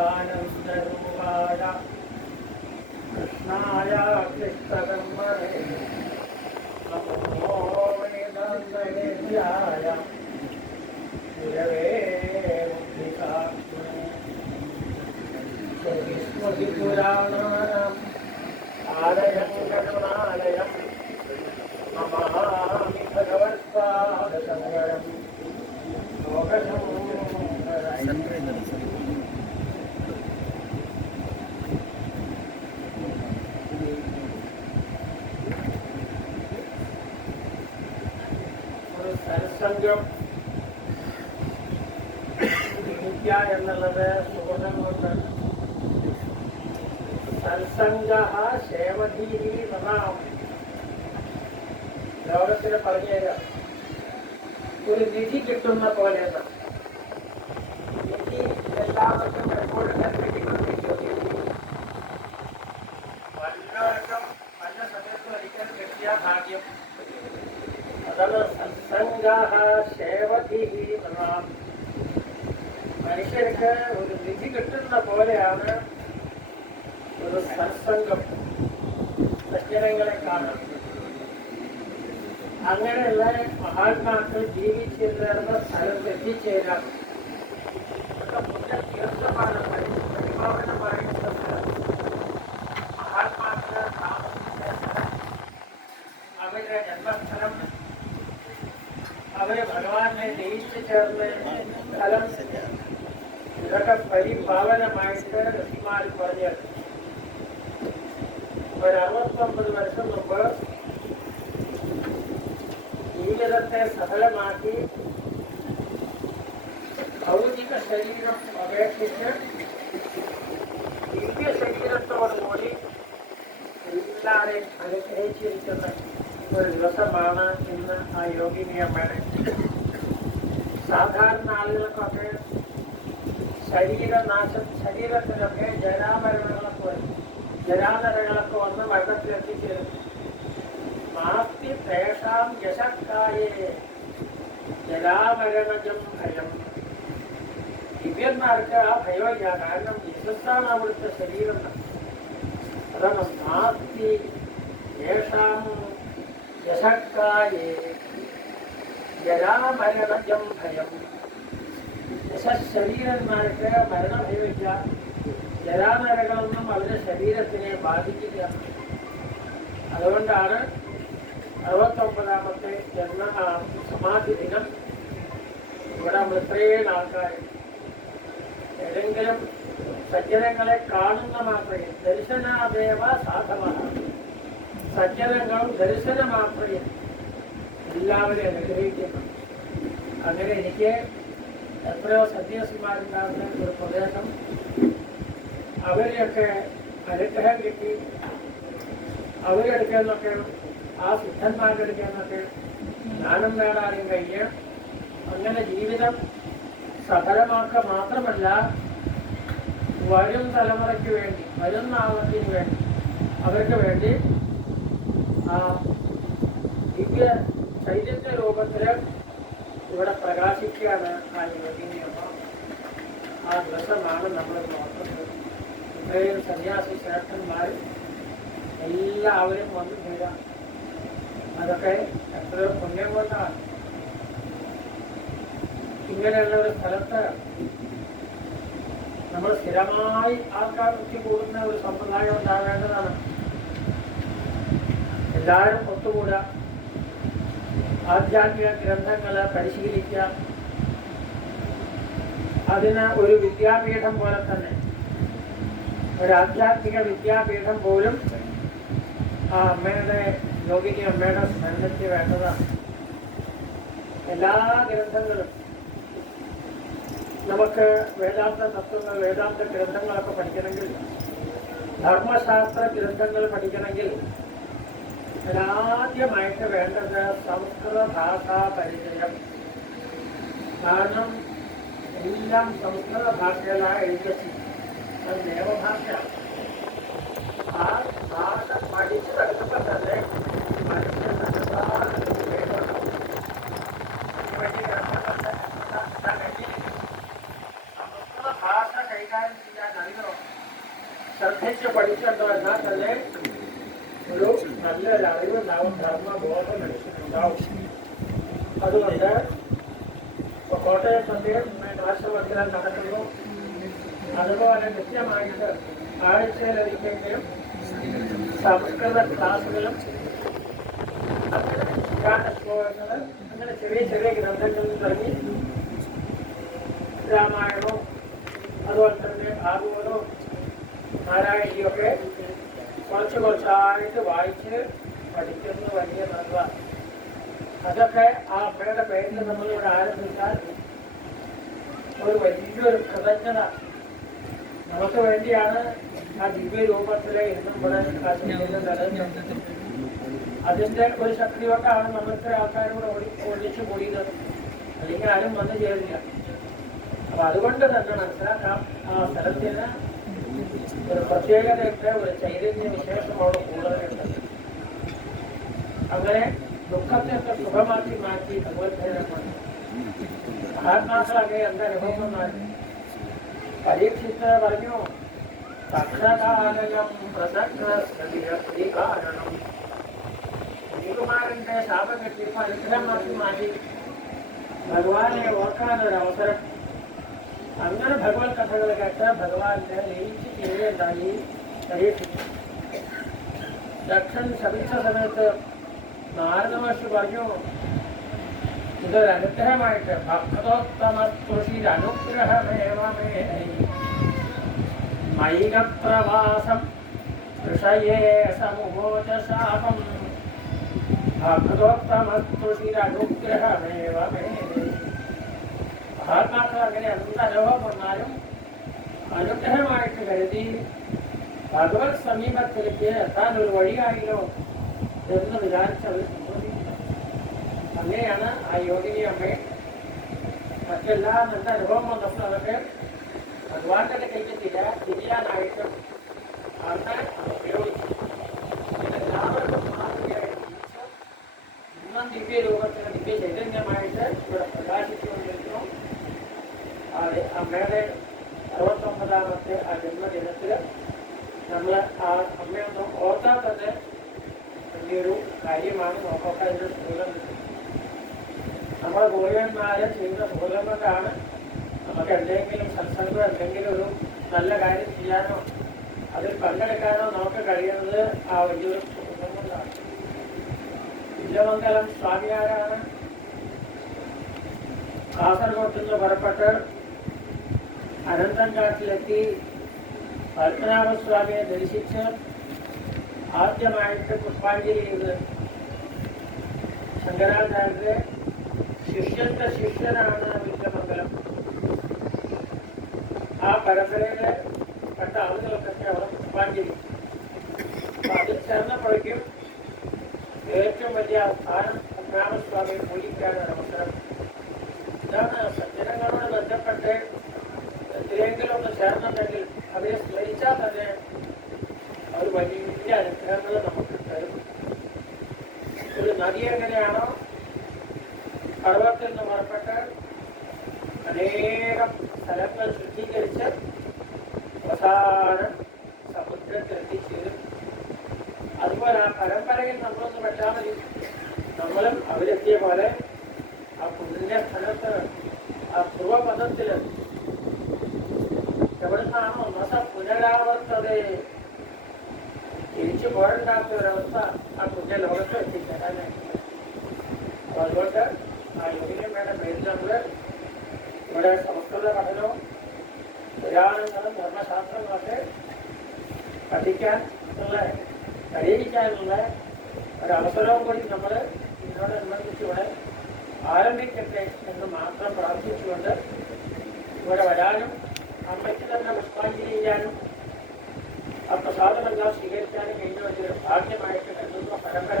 സച്ചിദാനന്ദരൂപായ കൃഷ്ണായ കൃഷ്ണകർമ്മണേ നമോ വേദാന്തവേദ്യായ ഗുരവേ ബുദ്ധികാത്മനേ സ്മൃതിപുരാണാനാം ആലയം കരുണാലയം നമാമി ഭഗവത്പാദശങ്കരം ഒരു സത്സംഗം വിദ്യ എന്നുള്ളത് സുഗുണം കൊണ്ട് സത്സംഗ സേവധീ നമാം ലോകത്തിന് പറഞ്ഞുതരാം. ഒരു നിധി കിട്ടുന്ന പോലെ നിധി എല്ലാവർക്കും എപ്പോഴും വല്ലവർക്കും പല സമയത്തും ഒരിക്കൽ കിട്ടിയ ഭാഗ്യം. അതാണ് സത്സംഗ സേവധീ നമാം. മനുഷ്യർക്ക് ഒരു നിധി കിട്ടുന്ന പോലെയാണ് ഒരു സത്സംഗം, സജ്ജനങ്ങളെ കാണുന്നത്. അങ്ങനെയുള്ള മഹാത്മാക്കൾ ജീവിച്ചിരുന്ന സ്ഥലത്ത് എത്തിച്ചേരാം. തീർത്ഥമാണ് പരിപാവനം പറയുന്ന സ്ഥലം. മഹാത്മാക്കൾ താമസിച്ച സ്ഥലം, അവരുടെ ജന്മസ്ഥലം, അവര് ഭഗവാനെ ലയിച്ചു ചേർന്ന സ്ഥലം, ഇതൊക്കെ പരിപാവനമായിട്ട് ഋഷിമാർ പറഞ്ഞത്. ഒരു 69 വർഷം മുമ്പ് ജീവിതത്തെ സഫലമാക്കി ഭൗതിക ശരീരം അപേക്ഷിച്ച് ദിവ്യ ശരീരത്തോടുകൂടി എല്ലാവരെയും അനുഗ്രഹിച്ചിരിക്കുന്ന ഒരു ദിവസമാണ് ഇന്ന് ആ യോഗിനിയമ്മയുടെ. സാധാരണ ആളുകൾക്കൊക്കെ ശരീരനാശം, ശരീരത്തിനൊക്കെ ജരാമരണങ്ങളൊക്കെ വരും, ജരാനരകളൊക്കെ വന്ന് മരണത്തിലെത്തിച്ചേരും. നാസ്തി തേഷാം യശക്കായേ ജലാമരണജം ഭയം. ദിവ്യന്മാർക്ക് ആ ഭയമില്ല, കാരണം യശസ്സാണ് അവിടുത്തെ ശരീരം. അതാണ് നാസ്തി തേഷാം യശക്കായേ ജലാമരണജം ഭയം. യശരീരന്മാർക്ക് മരണഭയമില്ല, ജലാനരകളൊന്നും അവരുടെ ശരീരത്തിനെ ബാധിക്കില്ല. അതുകൊണ്ടാണ് 69ാമത്തെ സമാധി ദിനം ഇവിടെ നമ്മൾ ഇത്രയും ആൾക്കാർ ഏതെങ്കിലും സജ്ജനങ്ങളെ കാണുന്ന മാത്രമേ ദർശനാദേവ സാധവ, സജ്ജനങ്ങളും ദർശന മാത്രമേ എല്ലാവരെയും അനുഗ്രഹിക്കുന്നു. അങ്ങനെ എനിക്ക് എത്രയോ സന്യാസിമാരുണ്ടാകുന്ന ഒരു പ്രദേശം, അവരെയൊക്കെ അനുഗ്രഹം കിട്ടി. അവരെടുക്കാന്നൊക്കെ, ആ സിദ്ധന്മാരുടെ എടുക്കാന്നൊക്കെ ജ്ഞാനം നേടാനും കഴിഞ്ഞ് അങ്ങനെ ജീവിതം സഫലമാക്കുക മാത്രമല്ല, വരും തലമുറയ്ക്ക് വേണ്ടി, വരുന്ന ആളത്തിന് വേണ്ടി, അവർക്ക് വേണ്ടി ആ ദിവ്യ ചൈതന്യ രൂപത്തിൽ ഇവിടെ പ്രകാശിക്കുകയാണ് ആ യോഗിനിയമ്മ. ആ ദിവസമാണ് നമ്മൾ നോക്കുന്നത്. ഇത്രയും സന്യാസി ശ്രേഷ്ഠന്മാർ എല്ലാവരും വന്നു ചേരാം. അതൊക്കെ എത്രയോ പുണ്യം കൊണ്ടാണ്. ഇങ്ങനെയുള്ള ഒരു സ്ഥലത്ത് നമ്മൾ സ്ഥിരമായി ആൾക്കാർ ഒത്തുകൂടുന്ന ഒരു സമ്പ്രദായം ഉണ്ടാവേണ്ടതാണ്. എല്ലാവരും ഒത്തുകൂടുക, ആധ്യാത്മിക ഗ്രന്ഥങ്ങൾ പരിശീലിക്കുക. അതിന് ഒരു വിദ്യാപീഠം പോലെ തന്നെ, ഒരു ആധ്യാത്മിക വിദ്യാപീഠം പോലും ആ അമ്മയുടെ, യോഗിനി അമ്മയുടെ സ്മരണയ്ക്ക് വേണ്ടതാണ്. എല്ലാ ഗ്രന്ഥങ്ങളും നമുക്ക് വേദാന്ത തത്വങ്ങൾ, വേദാന്ത ഗ്രന്ഥങ്ങളൊക്കെ പഠിക്കണമെങ്കിൽ, ധർമ്മശാസ്ത്ര ഗ്രന്ഥങ്ങൾ പഠിക്കണമെങ്കിൽ ആദ്യമായിട്ട് വേണ്ടത് സംസ്കൃത ഭാഷാ പരിചയം. കാരണം എല്ലാം സംസ്കൃത ഭാഷയിലാണ് എഴുതി, അത് ദേവഭാഷയാണ്. ആ ഭാഷ പഠിച്ചു കിടക്കുമ്പോൾ തന്നെ മനുഷ്യൻ സംസ്കൃത ഭാഷ കൈകാര്യം ചെയ്യാൻ അറിയണം. ശ്രദ്ധിച്ച് പഠിച്ചെന്തോ എന്നാൽ തന്നെ ഒരു നല്ലൊരു അറിവുണ്ടാവും, ധർമ്മബോധം മനുഷ്യനുണ്ടാവും. അതുകൊണ്ട് ഇപ്പോൾ കോട്ടയത്തെ നാശമന്ദിരം നടക്കുന്നു. അതുപോലെ കൃത്യമായിട്ട് ആഴ്ചയിലൊരിക്കലും സംസ്കൃത ക്ലാസുകളും ശ്ലോകങ്ങൾ അങ്ങനെ ചെറിയ ചെറിയ ഗ്രന്ഥങ്ങളിൽ തുടങ്ങി രാമായണവും അതുപോലെ തന്നെ ഭാഗവതവും നാരായണിയൊക്കെ കുറച്ച് കുറച്ചായിട്ട് വായിച്ച് പഠിക്കുന്നത് വലിയ നല്ലതാണ്. അതൊക്കെ ആ അമ്മയുടെ പേരിൽ നമ്മളിവിടെ ആരംഭിച്ചാൽ ഒരു വലിയൊരു കൃതജ്ഞത നമുക്ക് വേണ്ടിയാണ്. ആ ദിവ്യ രൂപത്തിലെ ഇന്നും ഇവിടെ നിലനിൽക്കുന്നത്. അതിൻ്റെ ഒരു ശക്തി കൊണ്ടാണ് നമുക്ക് ആൾക്കാരോട് ഒഴിച്ചു കൂടിയത്. അല്ലെങ്കിൽ ആരും വന്നു ചേരില്ല. അപ്പൊ അതുകൊണ്ട് തന്നെ മനസ്സിലാക്കാം ആ സ്ഥലത്തിന് ഒരു പ്രത്യേകതയുണ്ട്, ഒരു ചൈതന്യ വിശേഷം അവിടെ കൂടുതലുണ്ട്. അങ്ങനെ ദുഃഖത്തെയൊക്കെ സുഖമാക്കി മാറ്റി ഭഗവത്ഭേദമാണ്. മഹാത്മാക്കളൊക്കെ എന്താ അനുഭവം വന്നാൽ പരീക്ഷിച്ച് പറഞ്ഞു, സക്ഷകാലയം പ്രസക്തീകാരണം ശ്രീകുമാരന്റെ ശാപം കെട്ടിയപ്പോൾ അനുഗ്രഹമാക്കി മാറ്റി ഭഗവാനെ ഓർക്കാനൊരവസരം. അങ്ങനെ ഭഗവത് കഥകൾ കേട്ട് ഭഗവാന്റെ ലയിച്ച് ചെയ്യുകയുണ്ടായി. പരീക്ഷിച്ചു ദക്ഷൻ ശപിച്ച സമയത്ത് നാരദ മഹർഷി പറഞ്ഞു, ഇതൊരു അനുഗ്രഹമായിട്ട് ഭക്തോത്തമനുഗ്രഹമേവമേ മൈകപ്രവാസം ഋഷയേ സമുമോച ശാപം ഭക്തോത്തമനുഗ്രഹമേവമേ. മഹാത്മാക്കൾ അങ്ങനെ എന്ത് അനുഭവം വന്നാലും അനുഗ്രഹമായിട്ട് കരുതി ഭഗവത് സമീപത്തിലേക്ക് എത്താൻ ഒരു വഴിയായില്ലോ എന്ന് വിചാരിച്ചത് സംഭവിക്കില്ല. അങ്ങനെയാണ് ആ യോഗിനി അമ്മയെ മറ്റെല്ലാം നല്ല അനുഭവം വന്നപ്പോൾ അതൊക്കെ ഭഗവാന്റെ കയ്യിൽ തിരിയാനായിട്ട് അന്ന് അത് ഉപയോഗിച്ചു. എല്ലാവർക്കും മാതൃകയായിട്ട് ഇന്നും ദിവ്യ രൂപത്തിന് ദിവ്യ ചൈതന്യമായിട്ട് ഇവിടെ പ്രകാശിച്ചുകൊണ്ടിരിക്കുന്നു. അതെ, അമ്മയുടെ 69ാമത്തെ ആ ജന്മദിനത്തിൽ നമ്മൾ ആ അമ്മയൊന്നും ഓർത്താൽ തന്നെ വലിയൊരു കാര്യമാണ്. നോക്കൊക്കെ അതിൻ്റെ സുഖം കിട്ടും. നമ്മുടെ പൂർവ്വന്മാരെ ചെയ്യുന്ന സുഖം കൊണ്ടാണ് നമുക്ക് എന്തെങ്കിലും സത്സംഗം എന്തെങ്കിലും ഒരു നല്ല കാര്യം ചെയ്യാനോ അതിൽ പങ്കെടുക്കാനോ നമുക്ക് കഴിയുന്നത് ആ വലിയൊരു സുഖം കൊണ്ടാണ്. വില്യമംഗലം സ്വാമിയാരാണ് കാസർഗോഡ് നിന്ന് പുറപ്പെട്ട് അനന്തൻകാട്ടിലെത്തി പത്മനാഭസ്വാമിയെ ദർശിച്ച് ആദ്യമായിട്ട് പുഷ്പാഞ്ജലി ചെയ്ത് ശങ്കരാചാര്യരുടെ ശിഷ്യന്റെ ശിഷ്യനാണ് വില്യമംഗലം. ആ പരമ്പരയിലെ കണ്ട ആളുകൾക്കൊക്കെ അവിടെ പുഷ്പാഞ്ജലി. അതിൽ ചേർന്നപ്പോഴേക്കും ഏറ്റവും വലിയ സ്ഥാനം പത്മനാഭസ്വാമിയെ പൂജിക്കാനൊരു അവസരം. ഇതാണ് സജ്ജനങ്ങളോട് ബന്ധപ്പെട്ട് എന്തിലെങ്കിലും ഒന്ന് ചേർന്നുണ്ടെങ്കിൽ അവരെ സ്മരിച്ചാൽ തന്നെ അവർ വലിയ അനുഗ്രഹങ്ങൾ നമുക്ക് തരും. ഒരു നദി എങ്ങനെയാണോ പർവ്വത്തിൽ നിന്ന് പുറപ്പെട്ട് അനേകം സ്ഥലങ്ങൾ ശുദ്ധീകരിച്ച് അവസാനം സമുദ്രത്തിൽ എത്തിച്ചേരും, അതുപോലെ ആ പരമ്പരയിൽ നമ്മളൊന്ന് പെട്ടാൽ മതി. നമ്മളും അവരെത്തിയ പോലെ ആ പുണ്യ സ്ഥലത്ത് ആ പൂർവപദത്തിൽ എവിടുന്നാണോ മസ പുനരാവർത്തതേ തിരിച്ചു പോരണ്ടാത്ത ഒരവസ്ഥ ആ പുണ്യലോകത്ത് എത്തിച്ചേരാനായിട്ട്. അപ്പോൾ അതുകൊണ്ട് ആ യോഗിനിയമ്മയുടെ പേരിൽ നമ്മൾ ഇവിടെ സംസ്കൃത പഠനവും പുരാണങ്ങളും ധർമ്മശാസ്ത്രങ്ങളൊക്കെ പഠിക്കാൻ ഉള്ള പരിഹരിക്കാനുള്ള ഒരവസരവും കൂടി നമ്മൾ ഇതിനോടനുബന്ധിച്ച് ഇവിടെ ആരംഭിക്കട്ടെ എന്ന് മാത്രം പ്രാർത്ഥിച്ചുകൊണ്ട് ഇവിടെ വരാനും അമ്മയ്ക്ക് തന്നെ പുഷ്പാഞ്ജലി ചെയ്യാനും ആ പ്രസാദമെല്ലാം സ്വീകരിക്കാനും കഴിഞ്ഞ വലിയൊരു ഭാഗ്യമായിട്ട് കരുതുന്ന പരമ്പര